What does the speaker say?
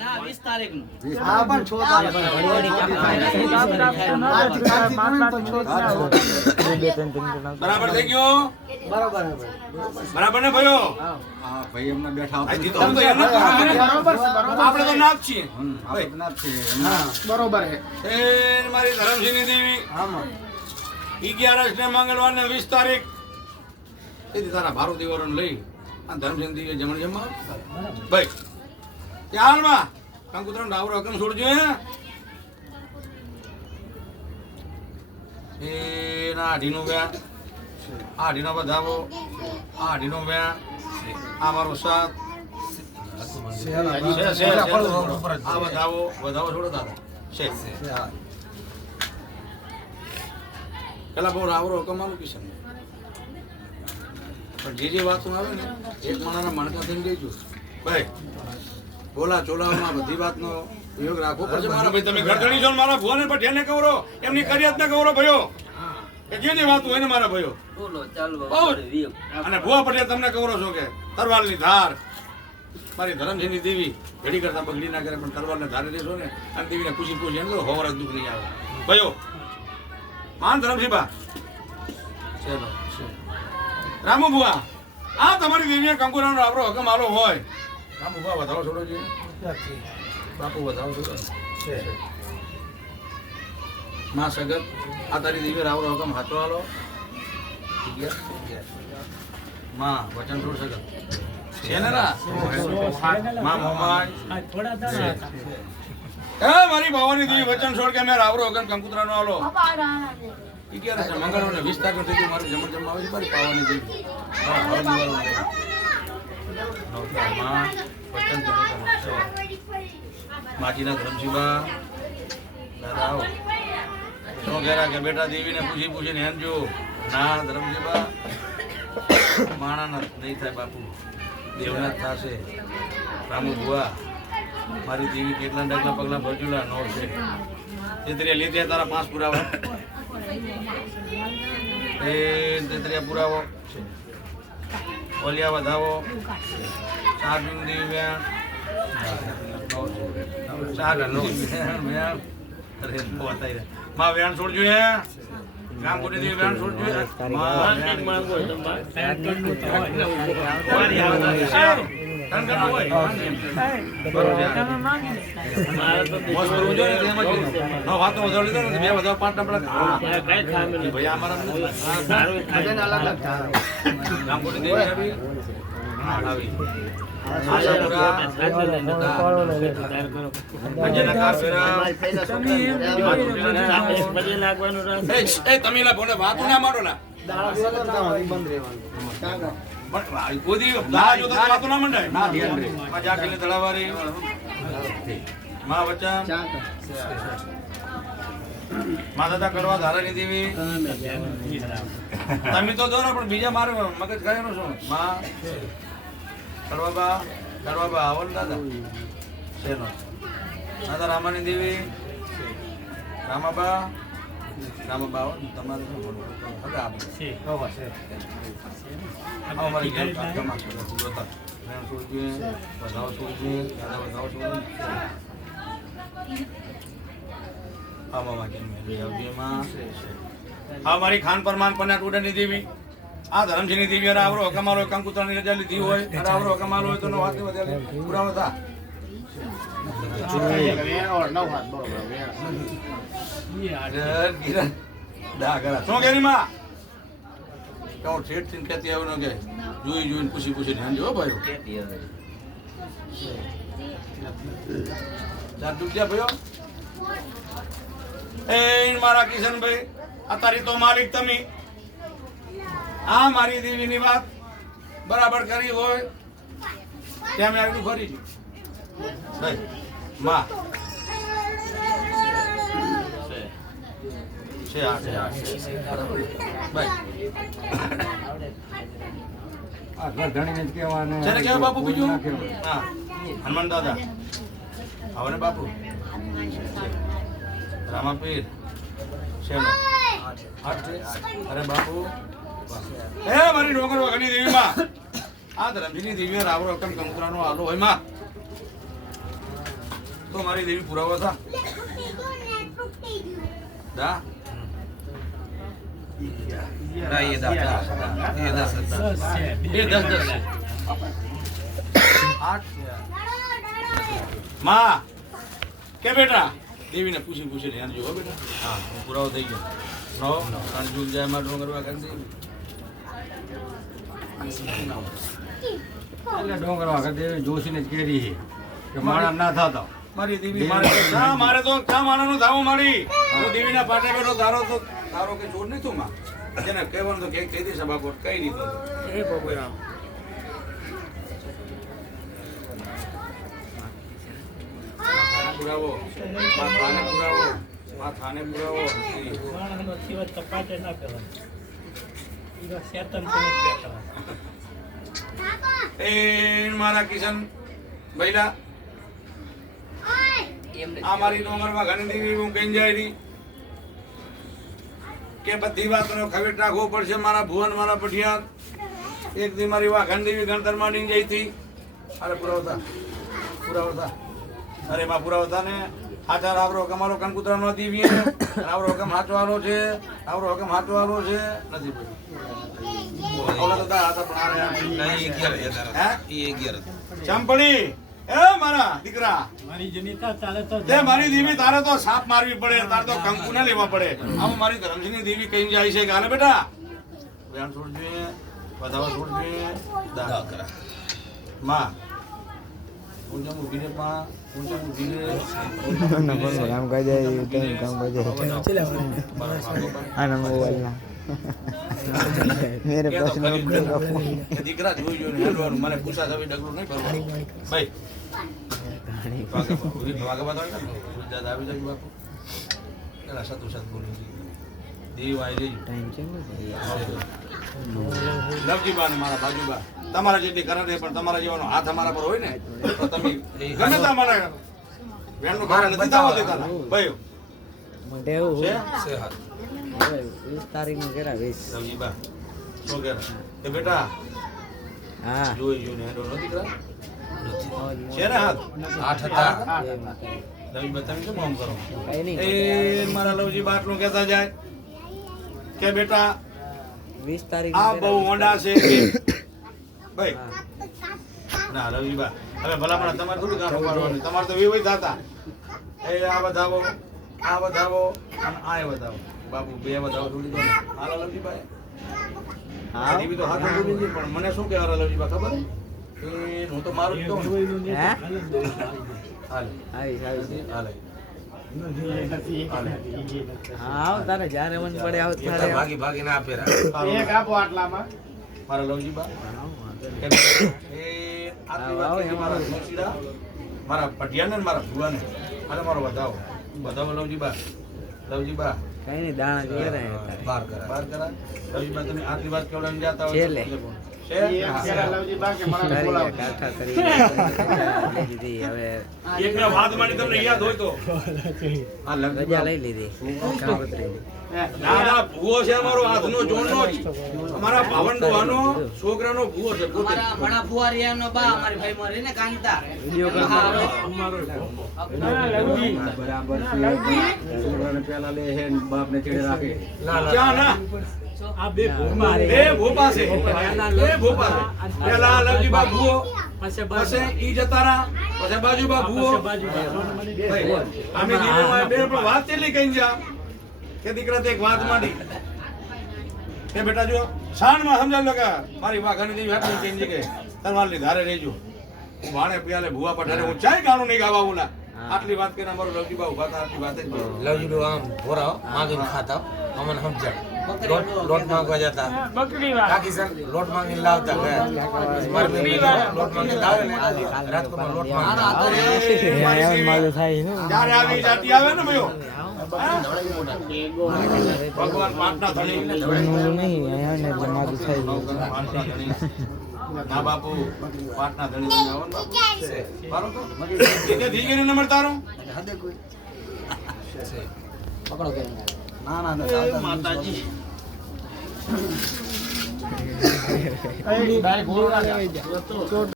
ના તારીખ. નું હા પણ તારીખ. બરાબર થઈ ગયો? બરાબર બરાબર. ને હા. હા ભાઈ એમને બેઠા તો. બરોબર. આપણે તો છીએ. આપણે છીએ. બરોબર હે એ મારી ધરમસિંહની દેવી. આમાં. અગિયારસ ને મંગળવાર ને વીસ તારીખ. તેથી તારા ભારો દેવરણ લઈ આ ધરમસિંહ દેવી જમણ જમવા ભાઈ ત્યારમાં કંકુતરા ડાવરો હકમ છોડજો હે? એ ના અઢીનો વ્યા. આ અઢીનો વધાવો આ અઢીનો વ્યા આ મારો સાત આ વધાવો વધાવો છોડો દાદા છે. પેલા બહુ રાવરો કમાલું કિશન પણ જે જે વાતો આવે ને એક માણાના મણકા થઈને ગઈ છું ભાઈ બોલા ચોલામાં બધી વાતનો ઉપયોગ રાખવો પડશે. મારા ભાઈ તમે ગરદણી છો ને મારા ભુવાને પણ ઠેને કવરો એમની કરિયાત ને કવરો ભયો. કે જે જે વાતો હોય ને મારા ભયો બોલો ચાલો અને ભુવા પટેલ તમને કવરો છો કે? તરવાલની ધાર. મારી ધરમસિંહની દેવી ઘડી કરતા બગડી ના કરે પણ તરવાલને ધારે દેશો ને અને દેવીને પૂછી પૂછી એમ હોવર જ દુઃખ નહીં આવે. ભયો માન ધરમજી બા ચલો રામુ ભુવા આ તમારી દેવીએ કંકુરાનો આપણો હકમ આલો હોય. રામુ ભુવા વધારો છોડો જોઈએ. બાપુ વધાવો છોડો. માં સગત આ તારી દેવી રાવરો હકમ હાચો આલો માં વચન છોડ સગત. છે. ને માં મોમાય. એ મારી બાવાની દીવી વચન છોડ કે મેં રાવરો હકમ કંકુતરાનો આલો અગિયાર છે. મંગળવાર વિસ્તાર વીસ તારીખ મારું જમણ જમવા આવે છે મારી પાવાની દેવી. નવતારમાં ધરમશિવા દાદા આવો. શું કહેરા કે બેટા દેવીને પૂછી પૂછીને એમ જો ના ધરમશિવા માણાના નહીં થાય બાપુ. દેવના જ થશે. રામુ ભુવા, મારી દેવી કેટલા ડગલા પગલા ભજુલા નો છે. તેતરીયા લીધે તારા પાંચ પુરાવા. એ તેતરીયા પુરાવો ઓલિયા વધાવો ચાર બિંદી વ્યાણ ચાર બતાવી રહ્યા. માં વ્યાણ છોડજો હે ગામ કોટી દેવી વ્યાણ છોડજો હે. માં વ્યાણ. કરવું હોય. બરોબર છે. મોજ કરવું જોઈએ વાતો વધારો લીધો ને બે વધારો પાંચ ભાઈ અલગ અલગ આવી. તમે બોલે વાતો ના મારો ના. માં જાકેલી તળાવારી માં વચન ચા કર. માં દાદા કરવા ધારાની દેવી તમે તો દોરો પણ બીજા મારે મગજ કરેલો શું મા કરવાબા કડવાબા આવો ને દાદા શેનો દાદા રામાની દેવી રામાબા રામાબા આવો તમારે શું બોલવું? હવે આપણે. આવો મારી ઘેર કાકા જોતા વધાવો છોડજે, દાદા વધાવો છોડજે. આ મારી ખાન પરમાન પન્ના ટુડની દેવી. આ ધરમસિંહની દેવી અરે આવરો હકમાલ હોય કંકુતરાની રજા લીધી હોય અરે આવરો હકમાલ હોય તો નો વાત વધારે પુરાવો થા. જોઈ જોઈને પૂછી પૂછી ધ્યાન જો ભાઈ ચાર ડૂબ્યા ભયો એ મારા કિશનભાઈ અત્યારે તો માલિક તમે. આ મારી દેવીની વાત બરાબર કરી હોય ત્યાં મેં આવ્યું ફરી માં. છે આ છે આ છે. બાપુ બીજું? હા હનુમાન દાદા. આવો ને બાપુ. રામાપીર શેનો? આઠ અરે બાપુ. એ મારી ડોંગર વગરની દેવીમાં. આ ધરમજીની દેવી રાવરો રકમ કંકુરાનો આલો હોયમાં. તો મારી દેવી પુરાવો થા. દા. ના, એ દસ, દસ, દસ. એ દસ એ દસ, દસ. આઠમાં. કે બેટા? દેવીને પૂછી પૂછીને યાર જો હો બેટા. હા પુરાવો થઈ ગયો. નો જૂન જાય માં ડોંગરવા કરી એટલે એટલે ડોંગરવા દેવી જોશીને જ કેરી છે. કે માણા ના થતા. મારી દેવી મારે તો શા મારે તો શા માણાનો ધાવું મારી. હું દેવીના પાટે બેઠો ધારો તો ધારો કે જોડ નહીં તું માં જેને કહેવાનું તો કે કહી દઈશ બાપુ કઈ રીતે માથાને પુરાવો. માથાને પુરાવો. માથાને પુરાવો. કપાટે ના જ એ મારા કિશન ભૈલા આ મારી ડોંગરમાં ઘણી દેવી હું કઈ જાય રહી. કે બધી વાતનો ખવેટ રાખવો પડશે મારા ભુવન મારા પઠિયાર. એક દી મારી વાઘન દેવી ગણતર માંડીને જઈ હતી. અરે પુરાવતા પુરાવતા અરે માં પુરાવતા ને હાચાર આવરો કમારો કંકુતરા નો દીવી આવરો હકમ હાચવાનો છે આવરો હકમ હાચવાનો છે નથી ભાઈ ઓલા તો દા હતા પણ આ રહ્યા. એ. હે? મારા દીકરા મારી જનિતા તારે તો તે મારી દેવી તારે તો સાપ મારવી પડે તારે તો કંકુ ના લેવા પડે આમ મારી ધરમસિંહની દેવી કઈ જાય છે ગાલે બેટા વ્યાન છોડજે વધાવા છોડજે દા કરા. માં ઊંચા ઊભી રે માં ઊંચા ઊભી રે કામ કરી દે યુટ્યુબ કામ કરી દે આના મોબાઈલ ના મેરે પાસ નો ખરી જ બેટા. કે દીકરા જોઈ જોઈને હેડવાનું મને પૂછા તમે ડગલું નહીં કરવાનું ભાઈ વાગે આવી જાય બાપુ. એના સતુ સાત બોલી દેવ આવી રહી ટાઈમ છે ને? લવજીબા ને મારા બાજુબા તમારા જેટલી કરંટ છે પણ તમારા જેવાનો હાથ અમારા પર હોય ને તો તમે ગમે તા મને વેણનું કારણ નથી દાવો દેતા ભાઈઓ મોટે છે? છે હાથ. વીસ તારીખ કેરા? વીસ. લવજીબા શું કે એ બેટા હા. જોઈ જોઈને હેડો નથી કરા? છે ને હાથ આઠ હતા. લવજીબા તમે કેમ આમ કરો? એ મારા લવજી બાટલું કહેતા જાય. કે બેટા વીસ તારીખ આ બહુ મોડા છે ભાઈ. ના રવિબા. હવે ભલામણ તમારે થોડું ગાંઠ ઉપાડવાનું તમારે તો વિવય થતા એ આ બધાવો આ બધાવો અને આ વધાવો. બાપુ બે બધાવો થોડી દો. હાલો લવજીભાઈ હા? એવી તો હાથ બોલી હતી, પણ મને શું કહેવાય લવજીબા ખબર? એ હું તો મારું જ કહું છું. હે? હાલે. હાલે. આવ તારે જ્યારે મન પડે આવ એ તારે ભાગી ભાગીને આપે. એક આપો આટલામાં. મારા લવજીબા એ આટલી વાત મારા જોશીડા, મારા પટિયાને ને મારા ભુવાને અને મારો વધાવો વધાવો લવજી બા કઈ નહીં દાણા જોઈ રહ્યા તારે બાર કરા. બાર કરા રવિબા તમે આટલી વાત કેવડાવીને જાતા હોય છેલ્લે. લવજી બા એક વાત મારી તમને યાદ હોય તો રજા લઈ લીધી ના ભૂવો છે અમારો હાથનો જોણનો જ. અમારા ભાવંડવાનો છોકરાનો ભૂવો છે અમારા ભણા ફુવારિયાનો બા અમારી ભાઈ મરે ને કાંતા બરાબર છે. પહેલા લે ને બાપને ચીડે રાખે. ના, ના. ક્યાં ના. આ બે ભૂખમાં બે ભોપા છે. બે ભોપા છે. પેલા લવજીબા ભૂવો પાસે પછી ઈ જતા રહ્યા પછી ભૂવો. બાજુ ભાઈ, અમે દીવામાં બે પણ વાત કેટલી કઈ જા. કે દીકરા તે એક વાત માંડી. કે બેટા જો શાનમાં સમજાવ લો કે મારી વાઘાની દેવી હાથની કઈ જગ્યાએ તરવારની ધારે રહેજો. હું ભાણે પિયાલે ભૂવા પઠારે હું ચાય ગાણું નહીં ગાવા બોલા આટલી વાત કરીને અમારો લવજીબા ઊભા હતા આટલી વાત જ બોલો. લવજીડું આમ ભોરા માંગીને ખાતા અમને સમજાય લોટ લોટ માંગવા જતા. કાકી સર લોટ માંગીને લાવતા ગયા. મારી લોટ માંગીને લાવે ને રાજકોટમાં લોટ દેવી, જ્યારે આવી જાતિ આવે ને ભયો ભગવાન પાટના ધણી ને થઈ ગયું. ના બાપુ પાટના ધણી આવો ને બરોબર? એટલે ધીગીરી નંબર તારો માતાજી